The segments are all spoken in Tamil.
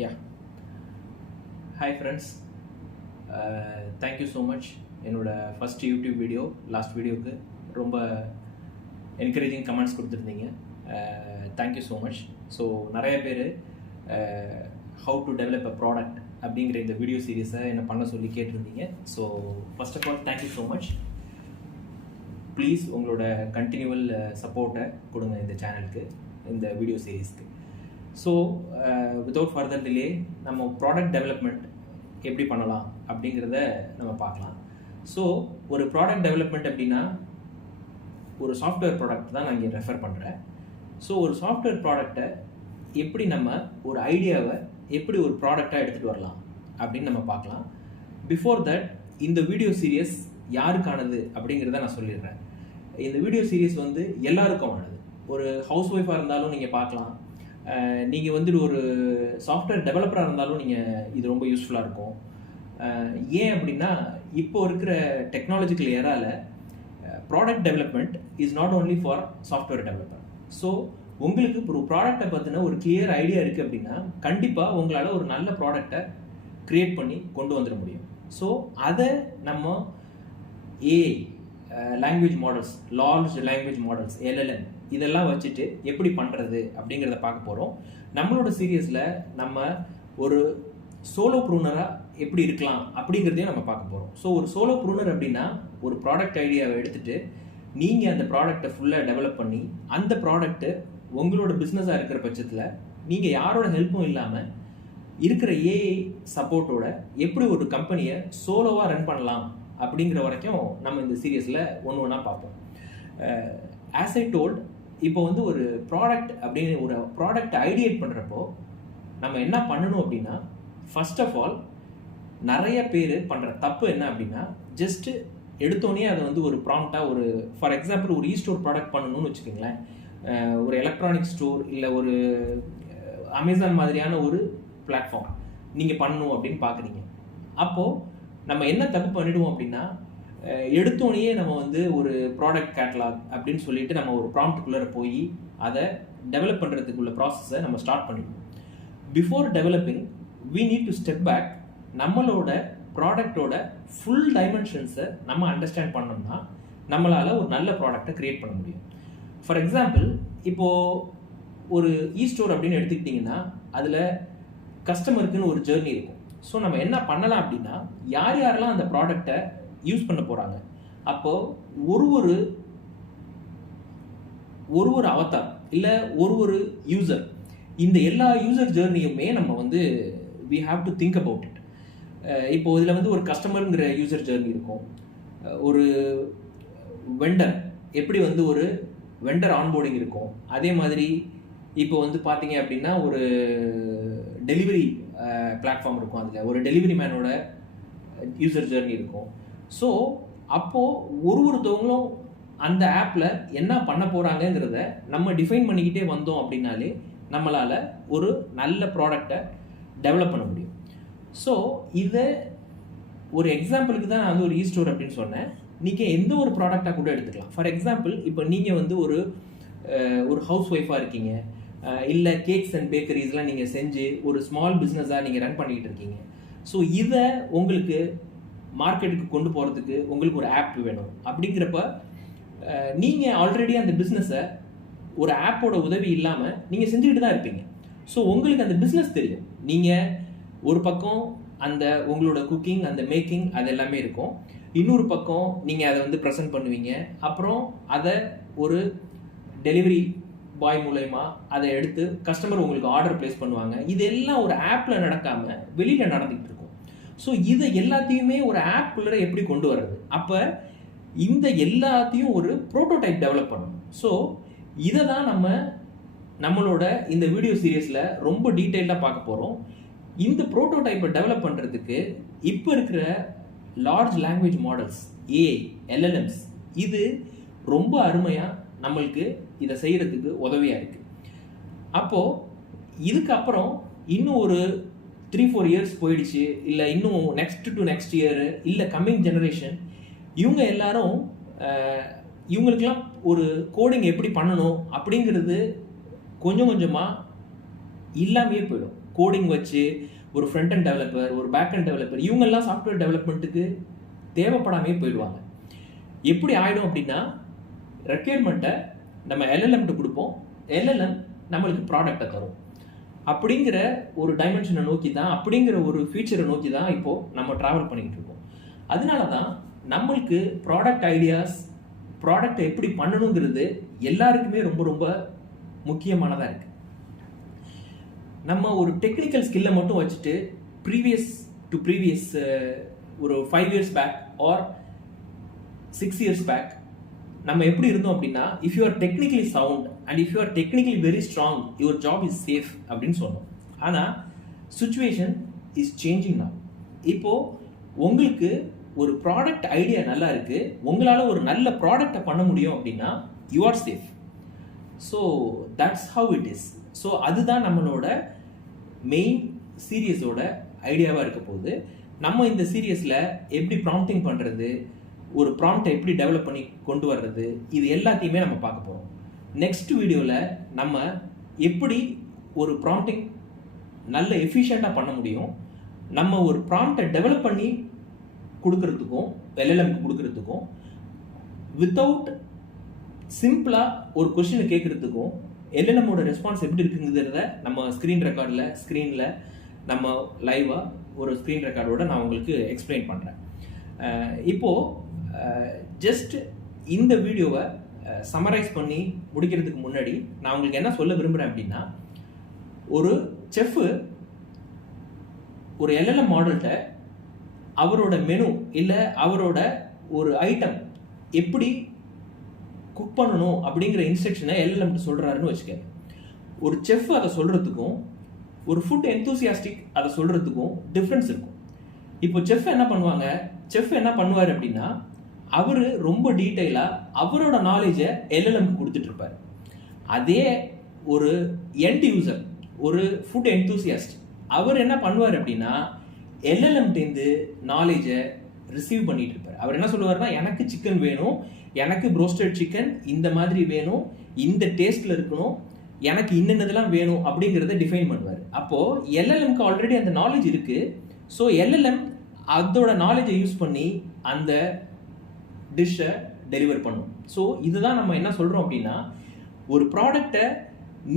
Yeah. Hi friends. Thank you so much. என்னோட ஃபர்ஸ்ட் யூடியூப் வீடியோ லாஸ்ட் வீடியோவுக்கு ரொம்ப என்கரேஜிங் கமெண்ட்ஸ் கொடுத்துருந்தீங்க. Thank you so much. ஸோ நிறைய பேர் how to develop a product அப்படிங்கிற இந்த வீடியோ சீரீஸை என்ன பண்ண சொல்லி கேட்டிருந்தீங்க. So first of all thank you so much. Please உங்களோட கண்டினியூவல் சப்போர்ட்டை கொடுங்க இந்த சேனலுக்கு, இந்த வீடியோ சீரீஸ்க்கு. ஸோ வித்தவுட் ஃபர்தர் டிலே நம்ம ப்ராடக்ட் டெவலப்மெண்ட் எப்படி பண்ணலாம் அப்படிங்கிறத நம்ம பார்க்கலாம். ஸோ ஒரு ப்ராடக்ட் டெவலப்மெண்ட் அப்படின்னா ஒரு சாஃப்ட்வேர் ப்ராடக்ட் தான் நான் இங்கே ரெஃபர் பண்ணுறேன். ஸோ ஒரு சாஃப்ட்வேர் ப்ராடக்டை எப்படி நம்ம ஒரு ஐடியாவை எப்படி ஒரு ப்ராடக்டாக எடுத்துகிட்டு வரலாம் அப்படின்னு நம்ம பார்க்கலாம். பிஃபோர் தட் இந்த வீடியோ சீரியஸ் யாருக்கானது அப்படிங்கிறத நான் சொல்லிடுறேன். இந்த வீடியோ சீரியஸ் வந்து எல்லாருக்கும் ஆனது. ஒரு ஹவுஸ் ஒய்ஃபாக இருந்தாலும் நீங்கள் பார்க்கலாம், நீங்கள் வந்துட்டு ஒரு சாஃப்ட்வேர் டெவலப்பராக இருந்தாலும் நீங்கள் இது ரொம்ப யூஸ்ஃபுல்லாக இருக்கும். ஏன் அப்படின்னா இப்போ இருக்கிற டெக்னாலஜிக்கல் ஏராவில் product development is not only for software developer. So உங்களுக்கு ஒரு ப்ராடக்டை பற்றின ஒரு கிளியர் ஐடியா இருக்குது அப்படின்னா கண்டிப்பாக உங்களால் ஒரு நல்ல ப்ராடக்டை க்ரியேட் பண்ணி கொண்டு வந்துட முடியும். ஸோ அதை நம்ம AI language models, large language models, LLM இதெல்லாம் வச்சுட்டு எப்படி பண்ணுறது அப்படிங்கிறத பார்க்க போகிறோம். நம்மளோட சீரியஸில் நம்ம ஒரு சோலோ ப்ரூனராக எப்படி இருக்கலாம் அப்படிங்கிறதையும் நம்ம பார்க்க போகிறோம். ஸோ ஒரு சோலோ ப்ரூனர் அப்படின்னா ஒரு ப்ராடக்ட் ஐடியாவை எடுத்துகிட்டு நீங்கள் அந்த ப்ராடக்டை ஃபுல்லாக டெவலப் பண்ணி அந்த ப்ராடக்ட்டு உங்களோட பிஸ்னஸாக இருக்கிற பட்சத்தில் நீங்கள் யாரோட ஹெல்ப்பும் இல்லாமல் இருக்கிற ஏஐ சப்போர்ட்டோட எப்படி ஒரு கம்பெனியை சோலோவாக ரன் பண்ணலாம் அப்படிங்கிற வரைக்கும் நம்ம இந்த சீரியஸில் ஒன்று ஒன்றா பார்ப்போம். ஆஸ் ஐ டோல்ட், இப்போ வந்து ஒரு ப்ராடக்ட் அப்படின்னு ஒரு ப்ராடக்ட் ஐடியேட் பண்ணுறப்போ நம்ம என்ன பண்ணணும் அப்படின்னா, ஃபர்ஸ்ட் ஆஃப் ஆல் நிறைய பேர் பண்ணுற தப்பு என்ன அப்படின்னா, ஜஸ்ட்டு எடுத்தோடனே அதை வந்து ஒரு ப்ராம்ப்டாக ஒரு ஃபார் எக்ஸாம்பிள் ஒரு ஸ்டோர் ப்ராடக்ட் பண்ணணும்னு வச்சுக்கோங்களேன். ஒரு எலக்ட்ரானிக் ஸ்டோர் இல்லை ஒரு அமேசான் மாதிரியான ஒரு பிளாட்ஃபார்ம் நீங்கள் பண்ணணும் அப்படின்னு பார்க்குறீங்க. அப்போது நம்ம என்ன தப்பு பண்ணிடுவோம் அப்படின்னா, எடுத்தோடனே நம்ம வந்து ஒரு ப்ராடக்ட் கேட்டலாக் அப்படின்னு சொல்லிட்டு நம்ம ஒரு ப்ராம்ப்டுக்குள்ளே போய் அதை டெவலப் பண்ணுறதுக்குள்ள ப்ராசஸை நம்ம ஸ்டார்ட் பண்ணிடுவோம். Before developing we need to step back. நம்மளோட ப்ராடக்டோட ஃபுல் டைமென்ஷன்ஸை நம்ம அண்டர்ஸ்டாண்ட் பண்ணோம்னா நம்மளால் ஒரு நல்ல ப்ராடக்டை க்ரியேட் பண்ண முடியும். ஃபார் எக்ஸாம்பிள், இப்போது ஒரு ஸ்டோர் அப்படின்னு எடுத்துக்கிட்டிங்கன்னா அதில் கஸ்டமருக்குன்னு ஒரு ஜேர்னி இருக்கும். ஸோ நம்ம என்ன பண்ணலாம் அப்படின்னா, யாரெல்லாம் அந்த ப்ராடக்டை யூஸ் பண்ண போகிறாங்க, அப்போது ஒரு அவதார் இல்லை ஒரு யூசர், இந்த எல்லா யூசர் ஜேர்னியுமே நம்ம வந்து we have to think about it. இப்போ இதில் வந்து ஒரு கஸ்டமருங்கிற யூசர் ஜேர்னி இருக்கும், ஒரு வெண்டர் எப்படி வந்து ஒரு வெண்டர் ஆன்போர்டிங் இருக்கும், அதே மாதிரி இப்போ வந்து பார்த்தீங்க அப்படின்னா ஒரு டெலிவரி பிளாட்ஃபார்ம் இருக்கும், அதில் ஒரு டெலிவரி மேனோட யூசர் ஜேர்னி இருக்கும். ஸோ அப்போது ஒருத்தவங்களும் அந்த ஆப்பில் என்ன பண்ண போகிறாங்கங்கிறத நம்ம டிஃபைன் பண்ணிக்கிட்டே வந்தோம் அப்படின்னாலே நம்மளால் ஒரு நல்ல ப்ராடக்டை டெவலப் பண்ண முடியும். ஸோ இதை ஒரு எக்ஸாம்பிளுக்கு தான் நான் வந்து ஒரு ஸ்டோர் அப்படின்னு சொன்னேன். நீங்கள் எந்த ஒரு ப்ராடக்டாக கூட எடுத்துக்கலாம். ஃபார் எக்ஸாம்பிள், இப்போ நீங்கள் வந்து ஒரு ஹவுஸ் ஒய்ஃபாக இருக்கீங்க, இல்லை கேக்ஸ் அண்ட் பேக்கரிஸ்லாம் நீங்கள் செஞ்சு ஒரு ஸ்மால் பிஸ்னஸாக நீங்கள் ரன் பண்ணிக்கிட்டு இருக்கீங்க. ஸோ இதை உங்களுக்கு மார்க்கெட்டுக்கு கொண்டு போகிறதுக்கு உங்களுக்கு ஒரு ஆப் வேணும். அப்படிங்கிறப்ப நீங்கள் ஆல்ரெடி அந்த பிஸ்னஸை ஒரு ஆப்போட உதவி இல்லாமல் நீங்கள் செஞ்சுக்கிட்டு தான் இருப்பீங்க. ஸோ உங்களுக்கு அந்த பிஸ்னஸ் தெரியும். நீங்கள் ஒரு பக்கம் அந்த உங்களோட குக்கிங், அந்த மேக்கிங், அது எல்லாமே இருக்கும். இன்னொரு பக்கம் நீங்கள் அதை வந்து ப்ரெசென்ட் பண்ணுவீங்க. அப்புறம் அதை ஒரு டெலிவரி பாய் மூலயமா அதை எடுத்து கஸ்டமர் உங்களுக்கு ஆர்டர் பிளேஸ் பண்ணுவாங்க. இது எல்லாம் ஒரு ஆப்பில் நடக்காமல் வெளியில் நடந்துகிட்டு இருக்கும். ஸோ இதை எல்லாத்தையுமே ஒரு ஆப்புக்குள்ளே எப்படி கொண்டு வர்றது? அப்போ இந்த எல்லாத்தையும் ஒரு ப்ரோட்டோடைப் டெவலப் பண்ணணும். ஸோ இதை தான் நம்மளோட இந்த வீடியோ சீரியஸில் ரொம்ப டீட்டெயிலாக பார்க்க போகிறோம். இந்த ப்ரோட்டோடைப்பை டெவலப் பண்ணுறதுக்கு இப்போ இருக்கிற large language models, AI, LLMs, இது ரொம்ப அருமையாக நம்மளுக்கு இதை செய்கிறதுக்கு உதவியாக இருக்குது. அப்போது இதுக்கப்புறம் இன்னும் ஒரு 3-4 இயர்ஸ் போயிடுச்சு, இல்லை இன்னும் நெக்ஸ்ட் இயர், இல்லை கம்மிங் ஜெனரேஷன், இவங்க எல்லாரும் இவங்களுக்கெல்லாம் ஒரு கோடிங் எப்படி பண்ணணும் அப்படிங்கிறது கொஞ்சம் கொஞ்சமாக இல்லாமையே போயிடும். கோடிங் வச்சு ஒரு ஃப்ரண்ட் அண்ட் டெவலப்பர், ஒரு பேக் அண்ட் டெவலப்பர், இவங்கெல்லாம் சாஃப்ட்வேர் டெவலப்மெண்ட்டுக்கு தேவைப்படாமே போயிடுவாங்க. எப்படி ஆகிடும் அப்படின்னா, ரெக்யர்மெண்ட்டை நம்ம எல்எல்எம்கிட்ட கொடுப்போம், எல்எல்எம் நம்மளுக்கு ப்ராடக்டை தரும். அப்படிங்கிற ஒரு டைமென்ஷனை நோக்கி தான், அப்படிங்கிற ஒரு ஃபீச்சரை நோக்கி தான் இப்போது நம்ம ட்ராவல் பண்ணிக்கிட்டு இருக்கோம். அதனால தான் நம்மளுக்கு ப்ராடக்ட் ஐடியாஸ், ப்ராடக்டை எப்படி பண்ணணுங்கிறது எல்லாருக்குமே ரொம்ப ரொம்ப முக்கியமானதாக இருக்குது. நம்ம ஒரு டெக்னிக்கல் ஸ்கில்லை மட்டும் வச்சுட்டு ப்ரீவியஸ் ஒரு 5 years back or 6 years back நம்ம எப்படி இருந்தோம் அப்படின்னா, if you are technically sound and if you are technically very strong, your job is safe அப்படின்னு சொன்னோம். ஆனால் சுச்சுவேஷன் இஸ் சேஞ்சிங் நவ். இப்போது உங்களுக்கு ஒரு ப்ராடக்ட் ஐடியா நல்லா இருக்குது, உங்களால் ஒரு நல்ல ப்ராடக்டை பண்ண முடியும் அப்படின்னா you are safe. So that's how it is. So அதுதான் நம்மளோட மெயின் சீரியஸோட ஐடியாவாக இருக்க போகுது. நம்ம இந்த சீரியஸில் எப்படி ப்ராம்ப்டிங் பண்ணுறது, ஒரு ப்ராம்ப்டை எப்படி டெவலப் பண்ணி கொண்டு வர்றது, இது எல்லாத்தையுமே நம்ம பார்க்க போகிறோம். நெக்ஸ்ட் வீடியோவில் நம்ம எப்படி ஒரு ப்ராம்ப்டிங் நல்ல எஃபிஷியண்ட்டாக பண்ண முடியும், நம்ம ஒரு ப்ராம்ப்டை டெவலப் பண்ணி கொடுக்கறதுக்கும் எல்எல்எம்க்கு கொடுக்கறதுக்கும் வித்தவுட் சிம்பிளாக ஒரு கொஸ்டினை கேட்குறதுக்கும் எல்எல்எம்மோட ரெஸ்பான்ஸ் எப்படி இருக்குங்கிறத நம்ம ஸ்க்ரீனில் நம்ம லைவாக ஒரு ஸ்க்ரீன் ரெக்கார்டோட நான் உங்களுக்கு எக்ஸ்பிளைன் பண்ணுறேன். இப்போது ஜஸ்ட் இந்த வீடியோவை சம்மரைஸ் பண்ணி முடிக்கிறதுக்கு முன்னாடி நான் உங்களுக்கு என்ன சொல்ல விரும்புகிறேன் அப்படின்னா, ஒரு செஃப்பு ஒரு எல்எல்எம் மாடல்கிட்ட அவரோட மெனு இல்லை அவரோட ஒரு ஐட்டம் எப்படி குக் பண்ணணும் அப்படிங்கிற இன்ஸ்ட்ரக்ஷனை எல்எல்எம்கிட்ட சொல்கிறாருன்னு வச்சுக்க. ஒரு செஃப் அதை சொல்கிறதுக்கும் ஒரு ஃபுட் என்தூசியாஸ்டிக் அதை சொல்கிறதுக்கும் டிஃப்ரென்ஸ் இருக்கும். இப்போ செஃப் என்ன பண்ணுவார் அப்படின்னா, அவர் ரொம்ப டீட்டெயிலாக அவரோட நாலேஜை எல்எல்எம்க்கு கொடுத்துட்ருப்பார். அதே ஒரு எண்ட் யூசர், ஒரு ஃபுட் என்தூசியாஸ்ட், அவர் என்ன பண்ணுவார் அப்படின்னா எல்எல்எம்கிட்டேருந்து நாலேஜை ரிசீவ் பண்ணிட்டு இருப்பார். அவர் என்ன சொல்லுவார்னா, எனக்கு சிக்கன் வேணும், எனக்கு ப்ரோஸ்டட் சிக்கன் இந்த மாதிரி வேணும், இந்த டேஸ்ட்டில் இருக்கணும், எனக்கு இன்னென்னதெல்லாம் வேணும் அப்படிங்கிறத டிஃபைன் பண்ணுவார். அப்போது எல்எல்எம்க்கு ஆல்ரெடி அந்த நாலேஜ் இருக்குது. ஸோ எல்எல்எம் அதோட நாலேஜை யூஸ் பண்ணி அந்த டிஷ்ஷை டெலிவர் பண்ணும். ஸோ இதுதான் நம்ம என்ன சொல்கிறோம் அப்படின்னா, ஒரு ப்ராடக்டை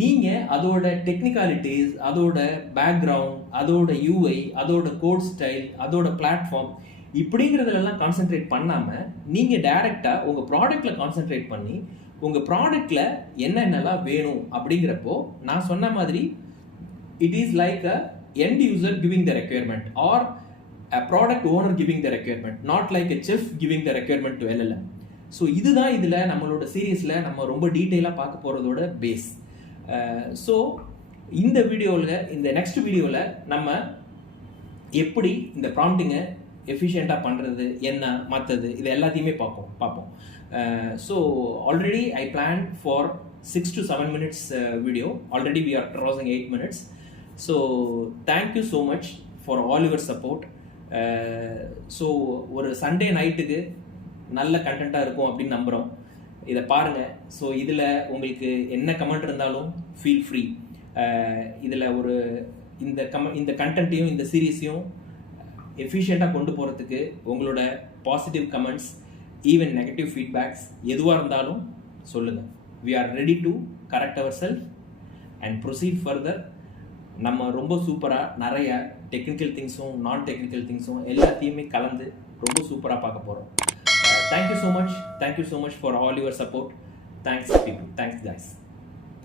நீங்கள் அதோட டெக்னிக்காலிட்டிஸ், அதோட பேக்ரவுண்ட், அதோட யூஐ, அதோட கோட் ஸ்டைல், அதோட பிளாட்ஃபார்ம் இப்படிங்கிறதுலாம் கான்சென்ட்ரேட் பண்ணாமல் நீங்கள் டைரெக்டாக உங்கள் ப்ராடக்டில் கான்சென்ட்ரேட் பண்ணி உங்கள் ப்ராடக்டில் என்னென்னலாம் வேணும் அப்படிங்கிறப்போ, நான் சொன்ன மாதிரி it is like a end user giving the requirement or a product owner giving the requirement, not like a chef giving the requirement to LLM. So இதுதான் இதில் நம்மளோட சீரியஸில் நம்ம ரொம்ப டீட்டெயிலாக பார்க்க போகிறதோட பேஸ். ஸோ இந்த நெக்ஸ்ட் வீடியோவில் நம்ம எப்படி இந்த ப்ராம்ப்டிங்கை எஃபிஷியண்ட்டாக பண்ணுறது என்ன மற்றது இது எல்லாத்தையுமே பார்ப்போம். So already I plan for 6 to 7 minutes video. Already we are crossing 8 minutes. So thank you so much for all your support. So ஒரு சண்டே நைட்டுக்கு நல்ல கண்டென்ட்டாக இருக்கும் அப்படின்னு நம்புகிறோம். இதை பாருங்கள். ஸோ இதில் உங்களுக்கு என்ன கமெண்ட் இருந்தாலும் ஃபீல் ஃப்ரீ. இதில் ஒரு இந்த கண்டென்ட்டையும் இந்த சீரீஸையும் எஃபிஷியண்ட்டாக கொண்டு போகிறதுக்கு உங்களோட positive comments, even negative feedbacks எதுவாக இருந்தாலும் சொல்லுங்கள். we are ready to correct ourselves and proceed further. நம்ம ரொம்ப சூப்பராக நிறைய டெக்னிக்கல் திங்ஸும் நான் டெக்னிக்கல் திங்ஸும் எல்லாத்தையுமே கலந்து ரொம்ப சூப்பராக பார்க்க போகிறோம். Thank you so much for all your support. Thanks people. Thanks guys.